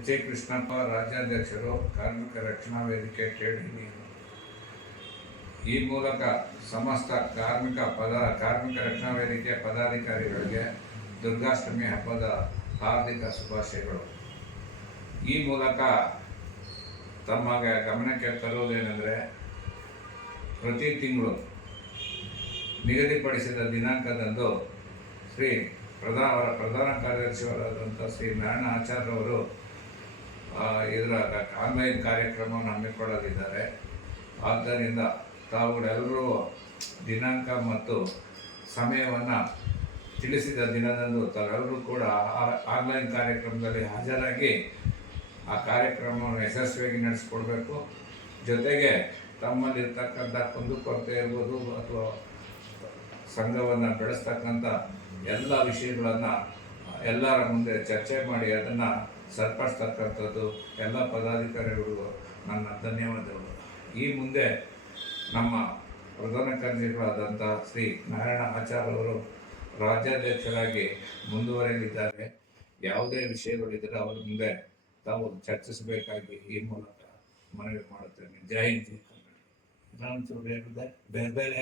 H A Krishnappa, ರಾಜ್ಯಾಧ್ಯಕ್ಷರು, ಕಾರ್ಮಿಕ ರಕ್ಷಣಾ ವೇದಿಕೆ ಟ್ರೇಡ್ ಯೂನಿಯನ್ ಈ ಮೂಲಕ ಸಮಸ್ತ ಕಾರ್ಮಿಕ ಪದ, ಕಾರ್ಮಿಕ ರಕ್ಷಣಾ ವೇದಿಕೆ ಪದಾಧಿಕಾರಿಗಳಿಗೆ ದುರ್ಗಾಷ್ಟಮಿ ಹಬ್ಬದ ಹಾರ್ದಿಕ ಶುಭಾಶಯಗಳು. ಈ ಮೂಲಕ ತಮ್ಮ ಗಮನಕ್ಕೆ ತರುವುದೇನೆಂದರೆ, ಪ್ರತಿ ತಿಂಗಳು ನಿಗದಿಪಡಿಸಿದ ದಿನಾಂಕದಂದು ಶ್ರೀ ಪ್ರಧಾನ ಅವರ ಪ್ರಧಾನ ಕಾರ್ಯದರ್ಶಿಯವರಾದಂಥ ಶ್ರೀ ನಾರಾಯಣ ಆಚಾರ್ಯವರು ಇದರ ಆನ್ಲೈನ್ ಕಾರ್ಯಕ್ರಮವನ್ನು ಹಮ್ಮಿಕೊಳ್ಳಲಿದ್ದಾರೆ ಆದ್ದರಿಂದ ತಾವುಗಳೆಲ್ಲರೂ ದಿನಾಂಕ ಮತ್ತು ಸಮಯವನ್ನು ತಿಳಿಸಿದ ದಿನದಂದು ತಾವೆಲ್ಲರೂ ಕೂಡ ಆನ್ಲೈನ್ ಕಾರ್ಯಕ್ರಮದಲ್ಲಿ ಹಾಜರಾಗಿ ಆ ಕಾರ್ಯಕ್ರಮವನ್ನು ಯಶಸ್ವಿಯಾಗಿ ನಡೆಸ್ಕೊಡ್ಬೇಕು. ಜೊತೆಗೆ ತಮ್ಮಲ್ಲಿರ್ತಕ್ಕಂಥ ಕುಂದುಕೊರತೆ ಇರ್ಬೋದು ಅಥವಾ ಸಂಘವನ್ನು ಬೆಳೆಸ್ತಕ್ಕಂಥ ಎಲ್ಲ ವಿಷಯಗಳನ್ನು ಎಲ್ಲರ ಮುಂದೆ ಚರ್ಚೆ ಮಾಡಿ ಅದನ್ನು ಸರ್ಪಡಿಸ್ತಕ್ಕಂಥದ್ದು ಎಲ್ಲ ಪದಾಧಿಕಾರಿಗಳಿಗೂ ನನ್ನ ಧನ್ಯವಾದಗಳು. ಈ ಮುಂದೆ ನಮ್ಮ ಪ್ರಧಾನ ಕಾರ್ಯದರ್ಶಿಗಳಾದಂಥ ಶ್ರೀ ನಾರಾಯಣ ಆಚಾರ್ ಅವರು ರಾಜ್ಯಾಧ್ಯಕ್ಷರಾಗಿ ಮುಂದುವರೆಯಲಿದ್ದಾರೆ. ಯಾವುದೇ ವಿಷಯಗಳಿದ್ದರೆ ಅವರ ಮುಂದೆ ತಾವು ಚರ್ಚಿಸಬೇಕಾಗಿ ಈ ಮೂಲಕ ಮನವಿ ಮಾಡುತ್ತೇನೆ. ಜೈ ಹಿಂದ್. ಬೇರೆ ಬೇರೆ